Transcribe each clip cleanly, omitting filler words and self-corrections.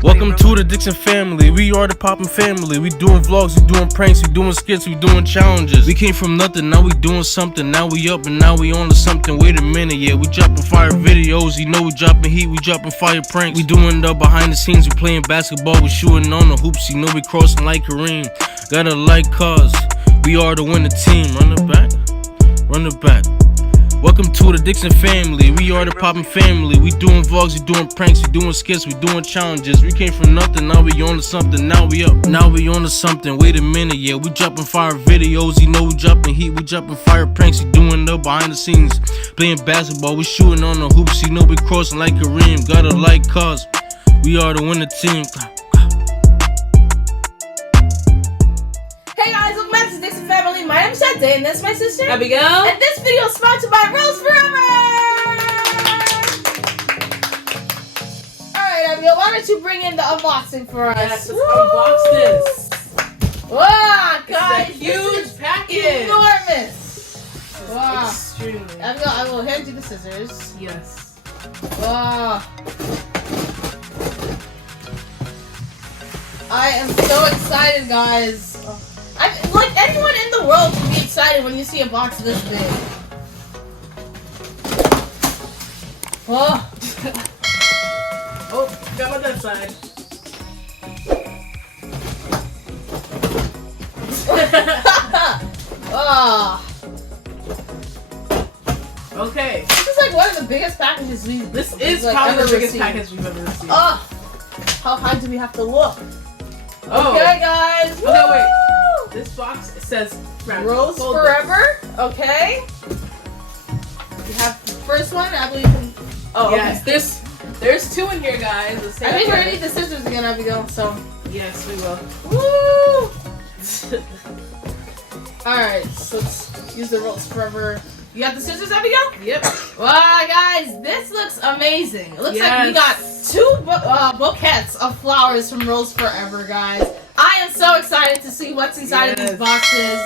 Welcome to the Dixon family. We are the poppin' family. We doing vlogs, we doing pranks, we doing skits, we doing challenges. We came from nothing, now we doing something. Now we up and now we on to something. Wait a minute, yeah, we dropping fire videos. You know we dropping heat, we dropping fire pranks. We doing the behind the scenes, we playing basketball, we shooting on the hoops. You know we crossing like Kareem. Gotta like cause we are the winning team. Run it back, run it back. Welcome to the Dixon family. We are the poppin' family. We doing vlogs, we doing pranks, we doing skits, we doing challenges. We came from nothing, now we on to something. Now we up, now we on to something. Wait a minute, yeah, we dropping fire videos. You know we dropping heat, we dropping fire pranks. We doing the behind the scenes, playing basketball, we shooting on the hoops. You know we crossing like Kareem. Gotta like cause we are the winning team. Hey guys, welcome back to Dixon Family. My name is Sade, and this is my sister Abigail. And this video is sponsored by Roseforever. Alright, Abigail, why don't you bring in the unboxing for us? Yes, let's unbox this. Wow, guys, it's a huge package. Enormous. Wow. Extremely. Abigail, I will hand you the scissors. Yes. Wow. I am so excited, guys. Like, anyone in the world can be excited when you see a box this big. Oh. Oh, got my that side. Oh. Okay. This is like one of the biggest packages we've This is like, probably the ever biggest received. package we've ever received. Oh. How high do we have to look? Oh. Okay, guys. Okay, Woo! wait. This box, it says Roseforever. Okay. We have the first one. I believe. Oh, yes. okay. There's two in here, guys. Let's I think we're gonna need the scissors again, Abigail. So. Yes, we will. Woo! Alright, so let's use the Roseforever. You got the scissors, Abigail? Yep. Wow, guys, this looks amazing. It looks like we got two bouquets of flowers from Roseforever, guys. I am so excited to see what's inside of these boxes.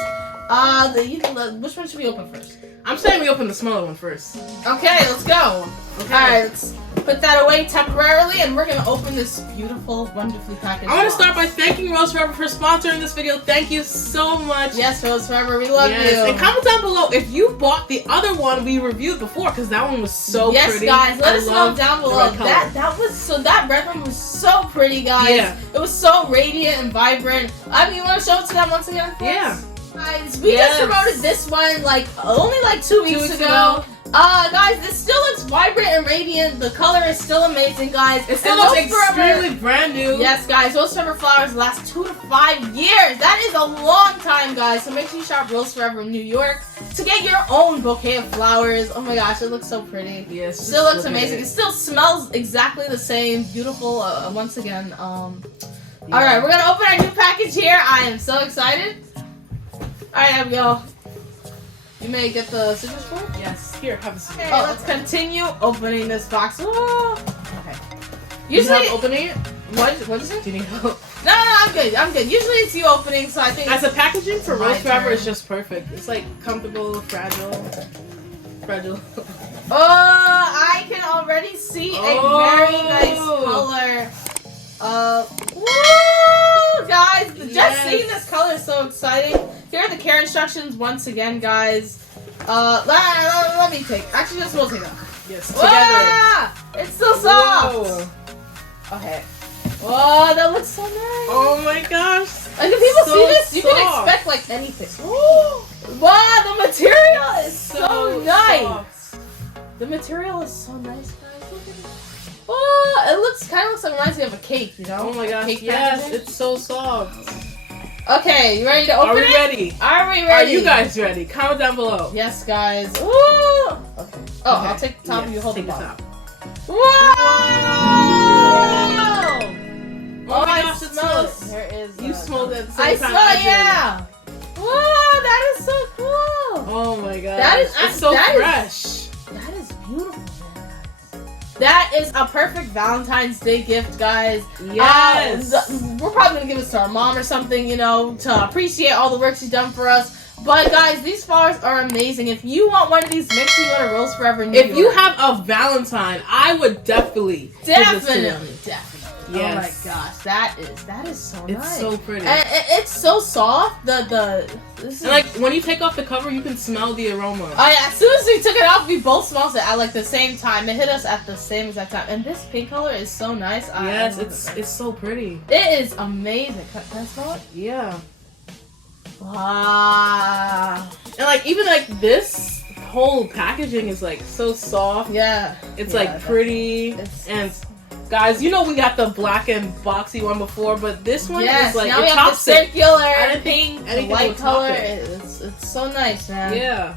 Which one should we open first? I'm saying we open the smaller one first. Okay, let's go. Okay. Alright, let's put that away temporarily, and we're gonna open this beautiful, wonderfully packaged I want to box. start by thanking Roseforever for sponsoring this video. Thank you so much. Yes, Roseforever, we love you. And comment down below if you bought the other one we reviewed before, because that one was so pretty. Yes, guys, let us know down below. That That red one was so pretty, guys. Yeah. It was so radiant and vibrant. I mean, you want to show it to them once again? Please? Yeah. Guys, we just promoted this one only 2 weeks ago. Guys, this still looks vibrant and radiant. The color is still amazing, guys. It still looks extremely brand new. Yes, guys, Roseforever flowers last 2 to 5 years. That is a long time, guys. So make sure you shop Roseforever in New York to get your own bouquet of flowers. Oh my gosh, it looks so pretty. Yes, still looks amazing. It still smells exactly the same. Beautiful. Once again. All right, we're gonna open our new package here. I am so excited. All right, Abigail. You may get the scissors for it? Yes. Here, have a scissors. Okay, let's continue opening this box. Oh. Okay. Usually, you opening it? What is it? Do you need help? No, I'm good. I'm good. Usually it's you opening, so I think. As a packaging for Roseforever is just perfect. It's like comfortable, fragile. Oh, I can already see a very nice color. Woo, guys! Just seeing this color is so exciting. Here are the care instructions once again, guys. Let me take. Actually, just we'll take them. Yes, together. It's so soft. Whoa. Okay. Whoa, that looks so nice. Oh my gosh. Like if people so see this, you soft. can expect like anything. Wow, the material is so nice. Soft. The material is so nice, guys. Look at it. Oh, it looks kind of reminds me of a cake, you know? Oh my gosh. Cake yes, packaging. it's so soft. Okay, you ready to open it? Are we ready? Are we ready? Are you guys ready? Comment down below. Yes, guys. Woo! Okay. Oh, Okay. I'll take the top and you hold the Take the bottom. top. Whoa! Oh my I gosh, it smell smells. There is. You smelled it at the same I time. smell it, yeah. Whoa, that is so cool. Oh my god. That is it's so fresh. That is beautiful. That is a perfect Valentine's Day gift, guys. Yes. We're probably going to give this to our mom or something, you know, to appreciate all the work she's done for us. But guys, these flowers are amazing. If you want one of these, make sure you go to Roseforever New York. If you have a Valentine, I would definitely. Definitely. Yes. Oh my gosh, that is so nice. It's so pretty. And it's so soft. And like when you take off the cover, you can smell the aroma. As soon as we took it off, we both smelled it at like the same time. It hit us at the same exact time. And this pink color is so nice. Yes, it's so pretty. It is amazing. Can I smell it? Yeah. Wow. And like even like this whole packaging is like so soft. Yeah. It's like pretty. And guys, you know we got the black and boxy one before, but this one is like now we have the circular pink, white color. It's so nice, man. Yeah.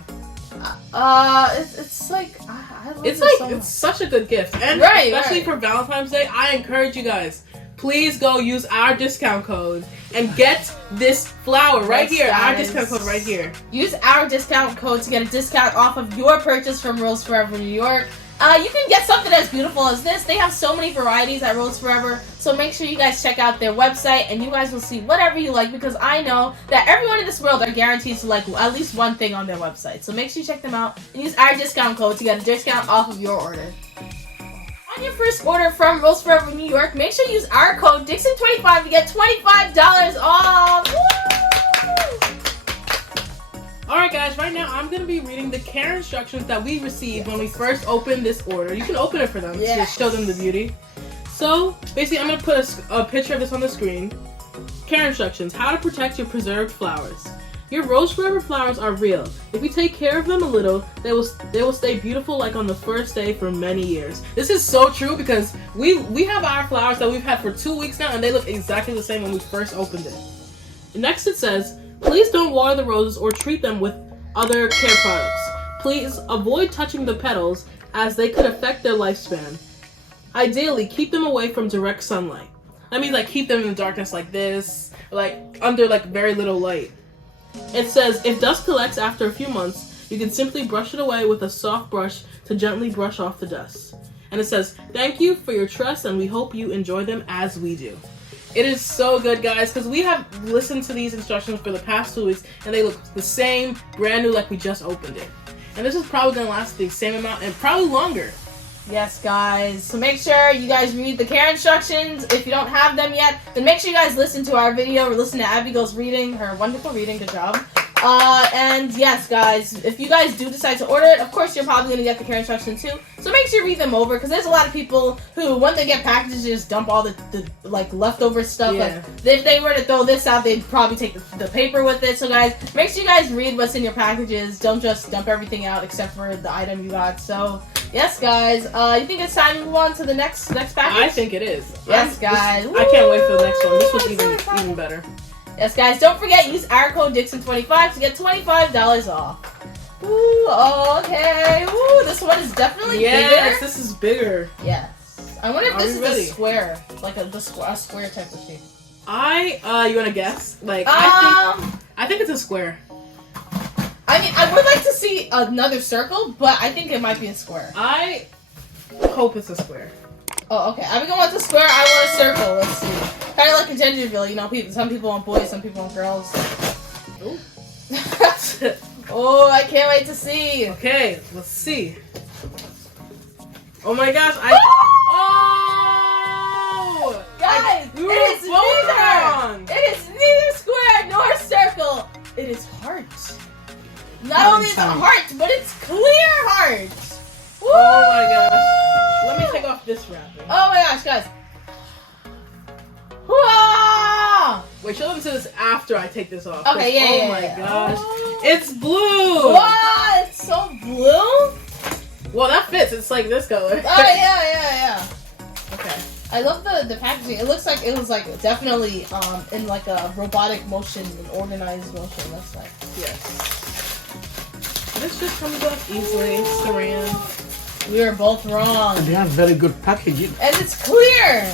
It's like I love it's it like so much. it's such a good gift, and especially for Valentine's Day, I encourage you guys. Please go use our discount code and get this flower right here. Guys. Our discount code right here. Use our discount code to get a discount off of your purchase from Rose Forever New York. You can get something as beautiful as this. They have so many varieties at Rose Forever, so make sure you guys check out their website and you guys will see whatever you like, because I know that everyone in this world are guaranteed to like at least one thing on their website. So make sure you check them out and use our discount code to get a discount off of your order. On your first order from Rose Forever New York, make sure you use our code Dixon25 to get $25 off. Woo! Alright guys, right now I'm going to be reading the care instructions that we received when we first opened this order. You can open it for them to show them the beauty. So, basically I'm going to put a picture of this on the screen. Care instructions: how to protect your preserved flowers. Your Rose Forever flowers are real. If you take care of them a little, they will stay beautiful like on the first day for many years. This is so true because we have our flowers that we've had for 2 weeks now and they look exactly the same when we first opened it. Next it says, please don't water the roses or treat them with other care products. Please avoid touching the petals as they could affect their lifespan. Ideally, keep them away from direct sunlight. That means like keep them in the darkness like this, like under like very little light. It says, if dust collects after a few months, you can simply brush it away with a soft brush to gently brush off the dust. And it says, thank you for your trust and we hope you enjoy them as we do. It is so good, guys, because we have listened to these instructions for the past 2 weeks and they look the same, brand new, like we just opened it. And this is probably going to last the same amount and probably longer. Yes, guys. So make sure you guys read the care instructions. If you don't have them yet, then make sure you guys listen to our video or listen to Abigail's reading, her wonderful reading. Good job. And yes, guys, if you guys do decide to order it, of course, you're probably going to get the care instructions too. So make sure you read them over, because there's a lot of people who, when they get packages, just dump all the like leftover stuff. Yeah. Like, if they were to throw this out, they'd probably take the paper with it. So guys, make sure you guys read what's in your packages. Don't just dump everything out except for the item you got. So yes, guys, you think it's time to move on to the next package? I think it is. Yes, guys. I can't wait for the next one. This was even better. Yes, guys, don't forget, use our code Dixon25 to get $25 off. Ooh, okay. Ooh, this one is definitely bigger. Yes, this is bigger. Yes. I wonder if this is ready? a square, like a square type of shape. You want to guess? Like, I think it's a square. I mean, I would like to see another circle, but I think it might be a square. I hope it's a square. Oh, okay. Abigail wants a square, I want a circle. Let's see. Kind of like a Gingerville, you know, some people want boys, some people want girls. Ooh. Oh, I can't wait to see. Okay, let's see. Oh my gosh, Oh! Guys, we were it is both neither. wrong. It is neither square nor circle. It is heart. Not only is it heart, but it's clear heart. Woo! Oh my gosh. Let me take off this wrapping. Oh my gosh, guys. Whoa! Wait, show them to this after I take this off. Okay, yeah, Oh my gosh. Oh. It's blue! What? It's so blue? Well, that fits. It's like this color. Oh, yeah. Okay. I love the packaging. It looks like it was like definitely in like a robotic motion, an organized motion. That's like, Yes. This just comes off easily. Saran. we were both wrong. And they have very good packaging. And it's clear.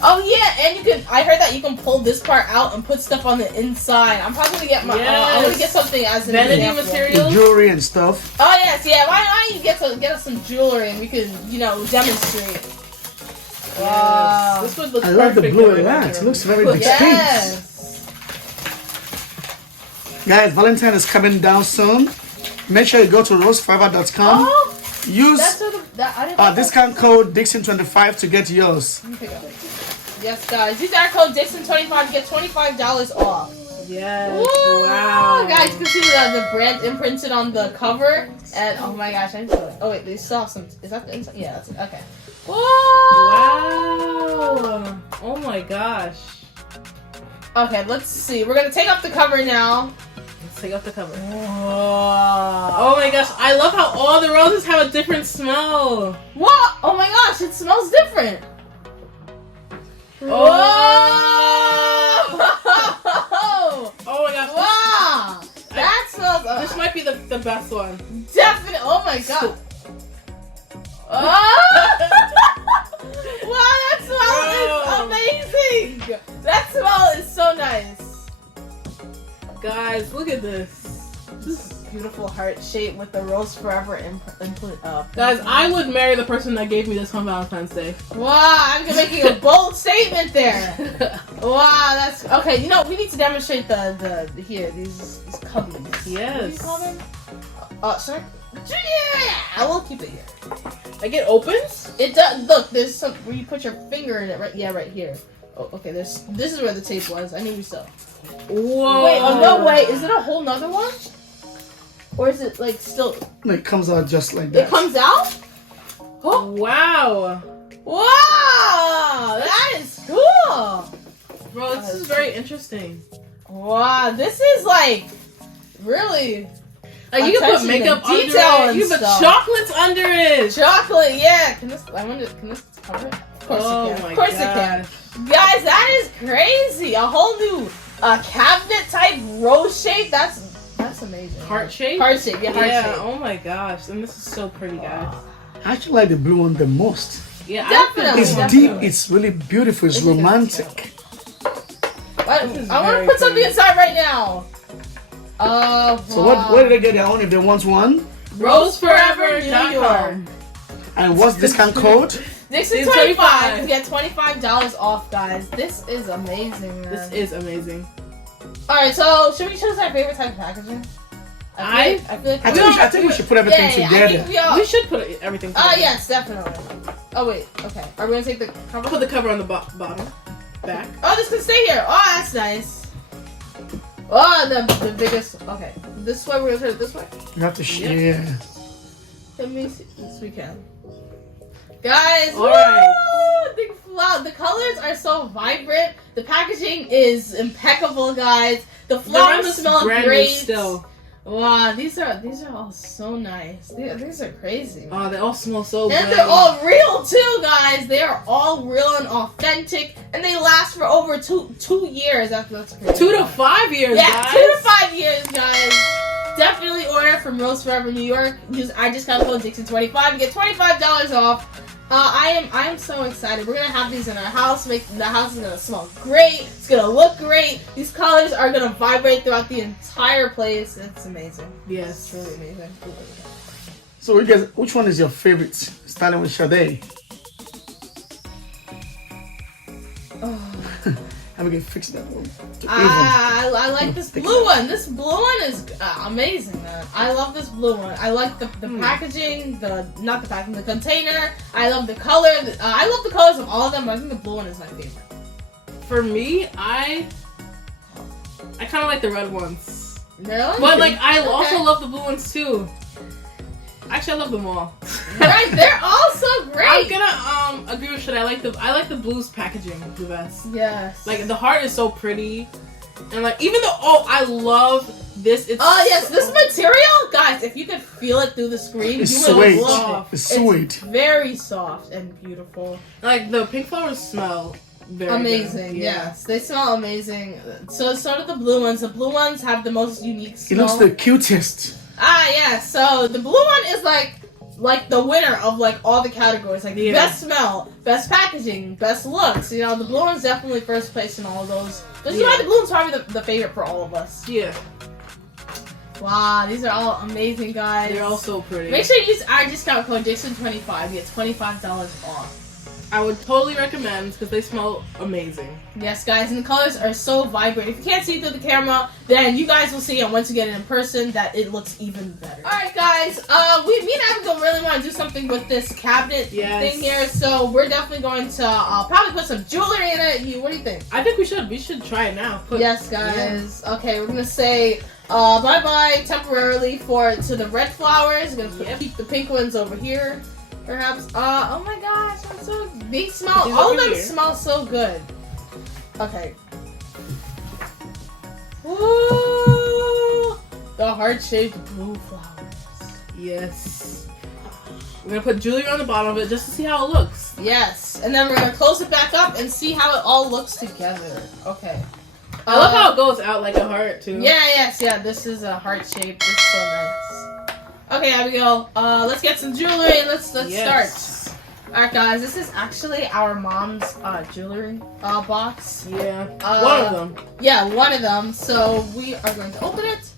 Oh yeah, and you can. I heard that you can pull this part out and put stuff on the inside. I'm probably gonna get my. I'm gonna get something as an vanity example. The materials. jewelry and stuff. Oh yes, yeah. Why don't you get us some jewelry and we can, demonstrate. Wow. This would look I love the perfect blue in and my that. It bedroom. looks very distinct. Yes. Guys, Valentine is coming down soon. Make sure you go to roseforever.com. Oh, Use that's sort of that. I didn't. discount code Dixon25 to get yours. Let me pick up. Yes, guys. Use our code Dixon25 to get $25 off. Yes. Woo! Wow. Guys, you can see the brand imprinted on the cover. And oh my gosh, I just oh wait, they still have some. Is that the inside? Yeah, that's it. Okay. Wow. Oh my gosh. Okay, let's see. We're gonna take off the cover now. Let's take off the cover. Whoa. Oh my gosh, I love how all the roses have a different smell. What? Oh my gosh, it smells different. Oh. Oh my gosh. Wow. That smells. This might be the best one. Definitely. Oh my god. Oh. Wow, that smell is amazing. That smell is so nice. Guys, look at this. This is a beautiful heart shape with the Rose Forever imprint. Guys, I would marry the person that gave me this on Valentine's Day. Wow, I'm making a bold statement there. Wow, that's okay. You know, we need to demonstrate the here these cubbies. Yes. What do you call them? Sorry. Yeah, we'll keep it here. Like it opens? It does. Look, there's some where you put your finger in it. Right? Yeah, right here. Oh, okay. This is where the tape was. I knew you so. Whoa. Wait. Oh no. Wait. Is it a whole nother one? Or is it like still? No, it comes out just like that. It comes out. Oh wow. Wow, that is cool. Bro, this is very interesting. Wow, this is like really. Like you can put makeup under it. You can put chocolates under it. Chocolate, yeah. Can this? I wonder. Can this cover it? Of course it can. Of course it can. Guys, that is crazy. A whole new cabinet type rose shape. That's amazing. Heart shape. Heart shape. Yeah. Heart shape. Oh my gosh, and this is so pretty, guys. I actually like the blue one the most. Yeah, definitely. It's deep. It's really beautiful. It's romantic. I want to put something inside right now. So what did they get their own if they want one? Roseforever, New York. And what's discount code? Dixon25. Get $25 off, guys. This is amazing, man. This is amazing. Alright, so should we choose our favorite type of packaging? I think we should put everything together. We should put everything together. Yes, definitely. Oh, wait. Okay. Are we going to take the cover? I'll put the cover on the bottom. Back. Oh, this can stay here. Oh, that's nice. Oh, the biggest. Okay. This way, we're going to turn it this way. You have to share. Let me see. Yes, we can. Guys, alright. The colors are so vibrant. The packaging is impeccable, guys. The flowers smell great. Still. Wow, these are all so nice. These are crazy. Oh, they all smell so good. And they're all real too, guys. They are all real and authentic, and they last for over two years. That's crazy. 2 to 5 years. Yeah, guys. 2 to 5 years, guys. Definitely order from Rose Forever New York. I just got code Dixon25 and get $25 off. I am so excited. We're gonna have these in our house. The house is gonna smell great. It's gonna look great. These colors are gonna vibrate throughout the entire place. It's amazing. Yes, it's really amazing. So, you guys, which one is your favorite? Starting with Sade. Oh. We can fix that one. I like this blue one. This blue one is amazing, man. I love this blue one. I like the packaging, the container. I love the color. I love the colors of all of them, but I think the blue one is my favorite. For me, I kind of like the red ones. Really? But like, I also love the blue ones too. Actually, I love them all. Right, they're all so great. I'm gonna agree with Shade. I like the blues packaging the best. Yes. Like the heart is so pretty, and like even though I love this. It's this material, guys. If you could feel it through the screen, it's you would suede. love it. It's suede. It's very soft and beautiful. Like the pink flowers smell very amazing. Good. Yes, they smell amazing. So do the blue ones. The blue ones have the most unique smell. It looks the cutest. Yeah. So the blue one is like the winner of like all the categories. Like best smell, best packaging, best looks. You know, the blue one's definitely first place in all of those. This is why the blue one's probably the favorite for all of us. Yeah. Wow, these are all amazing, guys. They're all so pretty. Make sure you use our discount code Dixon25. You get $25 off. I would totally recommend because they smell amazing. Yes, guys, and the colors are so vibrant. If you can't see through the camera, then you guys will see, and once you get it in person, that it looks even better. Alright, guys, me and Abigail really want to do something with this cabinet thing here, so we're definitely going to probably put some jewelry in it. What do you think? I think we should. We should try it now. Yes, guys. Yeah. Okay, we're going to say bye-bye temporarily to the red flowers. We're going to keep the pink ones over here. Perhaps. Oh my gosh, they smell. All of them smell so good. Okay. Ooh, the heart-shaped blue flowers. Yes. We're gonna put jewelry on the bottom of it just to see how it looks. Yes, and then we're gonna close it back up and see how it all looks together. Okay. I love how it goes out like a heart too. Yeah. This is a heart-shaped. It's so nice. Okay, Abigail, let's get some jewelry and let's start. Alright, guys, this is actually our mom's jewelry box. Yeah, one of them. Yeah, one of them. So we are going to open it.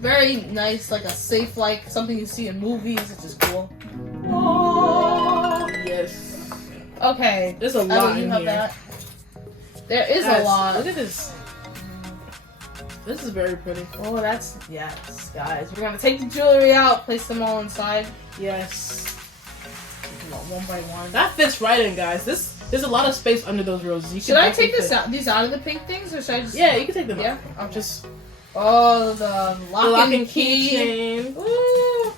Very nice, like a safe, like something you see in movies, which is cool. Oh. Yes. Okay. There's a lot in here. That? There is a lot. Look at this. This is very pretty. Oh, yes, guys. We're gonna take the jewelry out, place them all inside. Yes. One by one. That fits right in, guys. There's a lot of space under those roses. Should I take these out of the pink things, or should I just? Yeah, you can take them out. Yeah. I'll just. Oh, the lock and key. Chain. Ooh.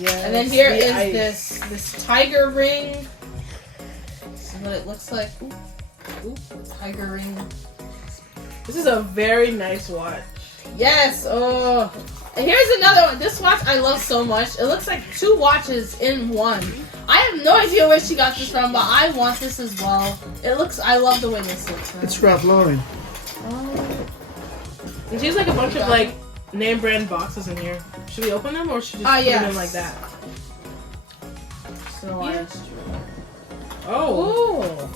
Yes. And then here is this tiger ring. This is what it looks like. Ooh, tiger ring. This is a very nice watch. Yes. Oh. And here's another one. This watch I love so much. It looks like 2 watches in one. I have no idea where she got this from, but I want this as well. I love the way this looks. Man. It's Ralph Lauren. Oh. And she has like a bunch of like name brand boxes in here. Should we open them or should we just put them in like that? So Oh. Ooh.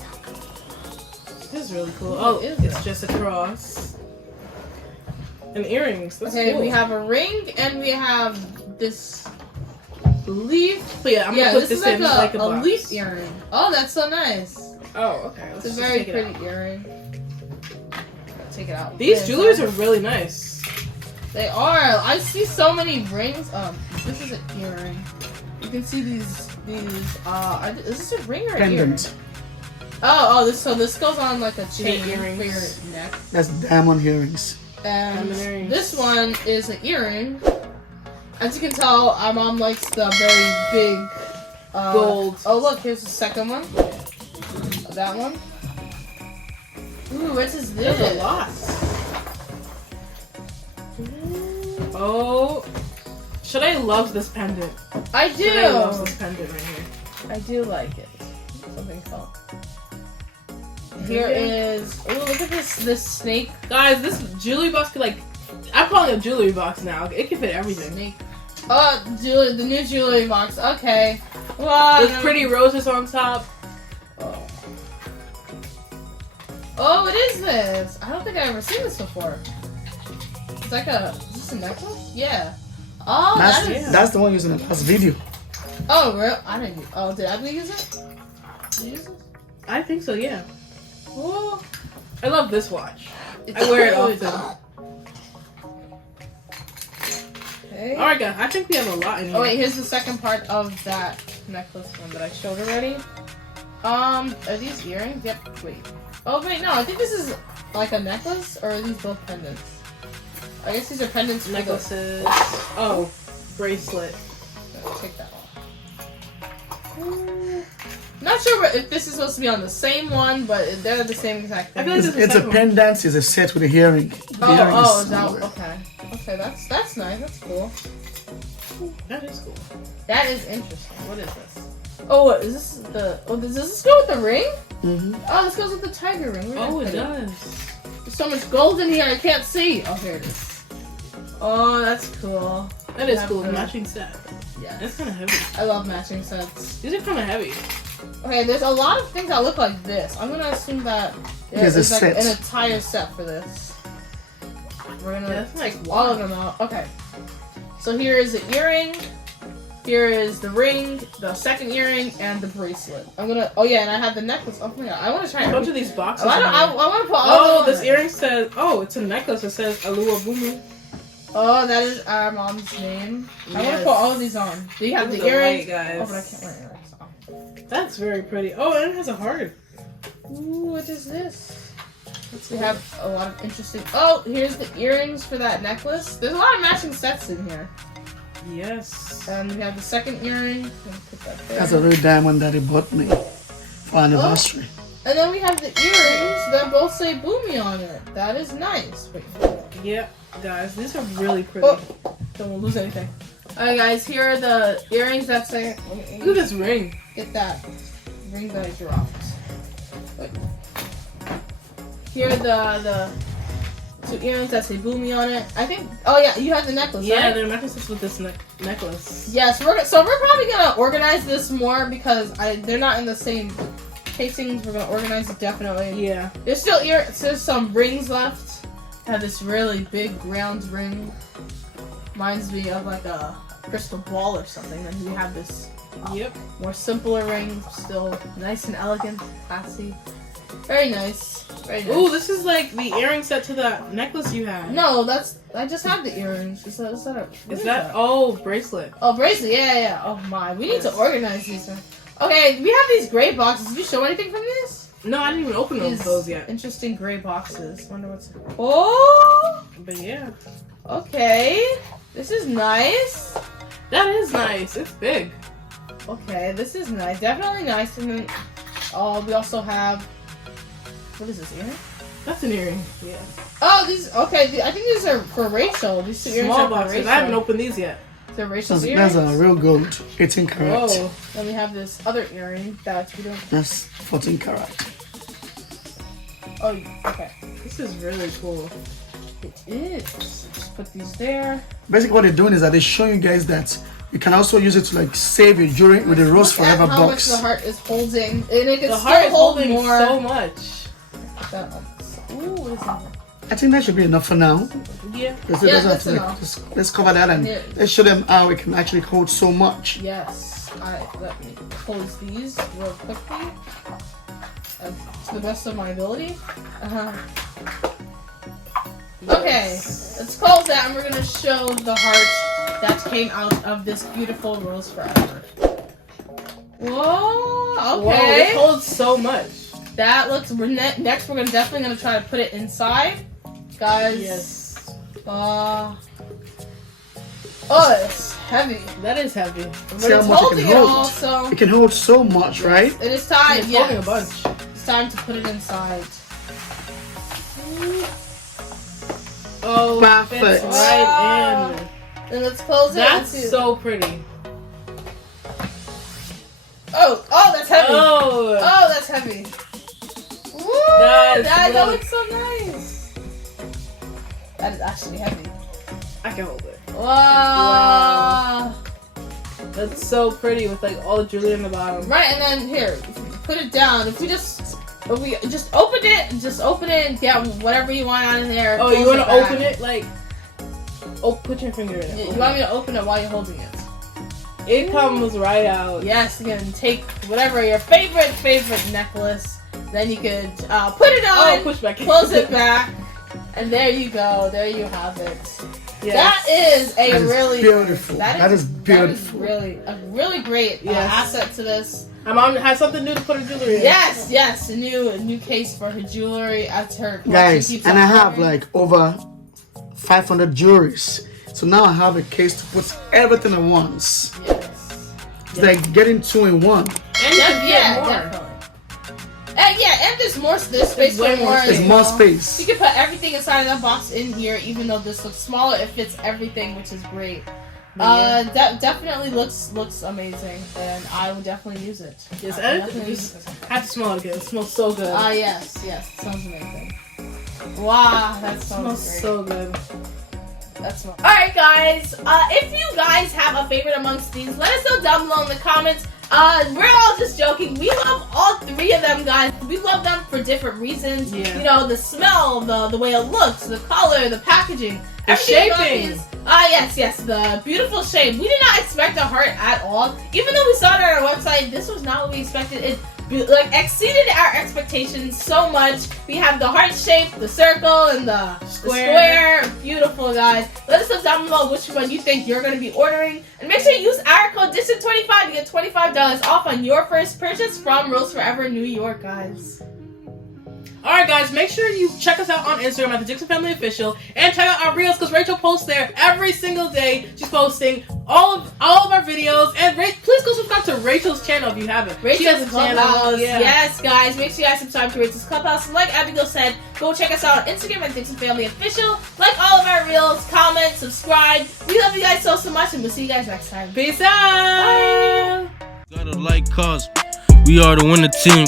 This is really cool. Oh, it's just a cross. And earrings. That's cool. We have a ring and we have this leaf. But yeah, I'm gonna put this in like a box. Leaf earring. Oh, that's so nice. Oh, okay. It's a very pretty earring. Take it out. These jewelers are really nice. They are. I see so many rings. This is an earring. You can see these. Is this a ring or an earring? So this goes on like a chain for your neck. That's diamond earrings. And this one is an earring. As you can tell, our mom likes the very big gold. Oh look, here's the second one. That one. Ooh, what is this? There's a lot. Oh, Shade loves this pendant. I do. Shade loves this pendant right here. I do like it. Something fun. Here is. Oh, look at this snake. Guys, this jewelry box could I'm calling it a jewelry box now. It can fit everything. Snake. Oh, the new jewelry box. Okay. Wow. There's pretty roses on top. Oh, what is this? I don't think I've ever seen this before. It's like is this a necklace? Yeah. Oh, that's the one used in the last video. Oh, real? I didn't. Oh, did I use it? Did you use it? I think so, yeah. Oh. I love this watch. I wear it often. Okay. Alright, guys, I think we have a lot in here. Oh, wait, here's the second part of that necklace one that I showed already. Are these earrings? Yep, wait. Oh, wait, no, I think this is like a necklace, or are these both pendants? I guess these are pendants. Necklaces. Oh, bracelet. Let's take that off. Not sure if this is supposed to be on the same one, but they're the same exact thing. It's a pendant, it's a set with a earring. Is that okay? Okay, that's nice. That's cool. That is cool. That is interesting. What is this? Oh, what is this? Does this go with the ring? Mm-hmm. Oh, this goes with the tiger ring. Oh, it does. There's so much gold in here, I can't see. Oh, here it is. Oh, that's cool. That is cool. Matching set. Yeah. That's kind of heavy. I love matching sets. These are kind of heavy. Okay, there's a lot of things that look like this. I'm gonna assume that there's like an entire set for this. We're gonna take all of them out. Okay. So here is the earring. Here is the ring, the second earring, and the bracelet. I'm gonna. Oh yeah, and I have the necklace. Oh my god, I want to try a bunch of these boxes. I want to put all of them this earring says. Oh, it's a necklace. It says Alua Bumi. Oh, that is our mom's name. Yes. I want to put all of these on. Do you have the earrings, guys? Oh, but I can't wear earrings. That's very pretty. Oh, and it has a heart. Ooh, what is this? We have a lot of interesting. Oh, here's the earrings for that necklace. There's a lot of matching sets in here. Yes. And we have the second earring. Put that there. That's a real diamond that he bought me for anniversary. And then we have the earrings that both say Boomy on it. That is nice. Wait. Yeah, guys, these are really pretty. Oh, don't lose anything. Alright, guys, here are the earrings that say. Look at this ring. Get that ring that I dropped. Wait. Here are the two earrings that say Boomy on it. I think. Oh yeah, you have the necklace. Yeah, right? they're necklaces with this necklace. Yes, so we're probably gonna organize this more because they're not in the same casings. We're gonna organize it definitely. Yeah. There's some rings left. I have this really big round ring. Reminds me of like a crystal ball or something. Then we have this more simpler ring, still nice and elegant, classy. Very nice. Very nice. Ooh, this is like the earring set to the necklace you had. No, I just have the earrings. Is that oh, bracelet. Oh, bracelet. Yeah. Oh my, we need to organize these. Okay, we have these gray boxes. Did you show anything from this? No, I didn't even open those yet. Interesting gray boxes. Wonder what's. Oh. But yeah. Okay. This is nice. That is nice. It's big. Okay, this is nice. Definitely nice. And then, we also have. What is this, earring? That's an earring. Yeah. Oh, these. Okay, I think these are for Rachel. These two earrings Small are for boxes. Rachel. I haven't opened these yet. They're Rachel's earrings. That's a real gold, 18 karat. Oh, then we have this other earring that we don't. That's 14 karat. Oh, okay. This is really cool. It is. Just put these there. Basically, what they're doing is that they're showing you guys that you can also use it to like save your jewelry with the Rose Forever how box. much the heart is holding, and it can The still heart is hold holding more. so much. Ooh, what is that? I think that should be enough for now. Yeah. That's enough. Let's cover that and let's show them how it can actually hold so much. Yes. Let me close these real quickly. To the best of my ability. Okay, let's close that and we're gonna show the heart that came out of this beautiful Rose Forever. Whoa, okay. Whoa, it holds so much. That looks, next we're definitely gonna try to put it inside. Guys. Yes. Oh, it's heavy. That is heavy. But See how it's much it holding can it hold. all, so. It can hold so much, right? It is time, It's holding a bunch. It's time to put it inside. Oh, Perfect. fits right in. Then let's close it. That's so pretty. Oh, that's heavy. Oh, That's heavy. Woo! That looks so nice. That is actually heavy. I can hold it. Wow. That's so pretty with like all the jewelry in the bottom. Right, and then here, put it down. If we just open it and get whatever you want out of there. Oh, you want to open it? Like, put your finger in it. You want me to open it while you're holding it? It comes right out. Yes, you can take whatever your favorite necklace. Then you could put it on, push back in. close it back, and there you go. There you have it. Yes. That is really beautiful. That is beautiful. That is a really great asset to this. My mom has something new to put her jewelry in. Yes, a new case for her jewelry as her collection Guys, keeps and on I have growing. like over 500 jewelries. So now I have a case to put everything at once. Yes. It's like getting 2 in 1. And you can get more. Definitely. And there's more space way for more more. space. There's more space. You can put everything inside of that box in here, even though this looks smaller. It fits everything, which is great. That definitely looks amazing, and I would definitely use it. Yes, I I just have to smell it again. It smells so good. Yes, it sounds amazing. Wow, that It smells smells great. so good. That's all right, guys. If you guys have a favorite amongst these, let us know down below in the comments. We're all just joking. We love all 3 3 of them, guys. We love them for different reasons. Yeah. You know, the smell, the way it looks, the color, the packaging. The shaping. Yes, the beautiful shape. We did not expect a heart at all. Even though we saw it on our website, this was not what we expected. It exceeded our expectations so much. We have the heart shape, the circle, and the square. Beautiful, guys. Let us know down below which one you think you're going to be ordering. And make sure you use our code DISTANT25 to get $25 off on your first purchase from Rose Forever New York, guys. Alright guys, make sure you check us out on Instagram at the Dixon Family Official and check out our reels because Rachel posts there every single day. She's posting all of our videos, and please go subscribe to Rachel's channel if you haven't. Rachel's Clubhouse. Yeah. Yes, guys, make sure you guys subscribe to Rachel's Clubhouse. And like Abigail said, go check us out on Instagram at Dixon Family Official. Like all of our reels, comment, subscribe. We love you guys so much, and we'll see you guys next time. Peace out. Bye. Gotta like cause we are the winning team.